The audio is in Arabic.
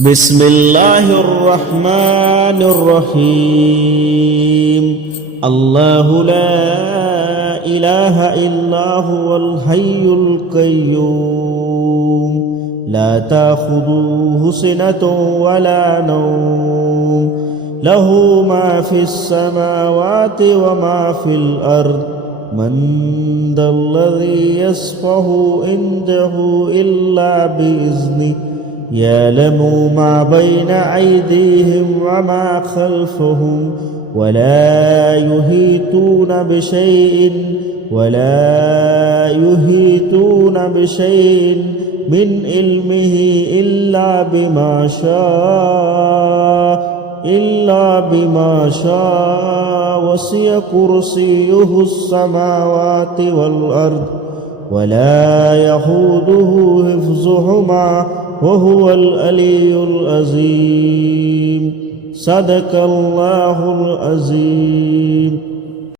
بسم الله الرحمن الرحيم الله لا إله إلا هو الحي القيوم لا تأخذه سنة ولا نوم له ما في السماوات وما في الأرض من ذا الذي يشفع عنده إلا بإذنه يعلم ما بين أيديهم وما خلفهم ولا يحيطون بشيء من علمه إلا بما شاء وسع كرسيه السماوات والأرض ولا يئوده حفظهما وهو العلي العظيم صدق الله العظيم.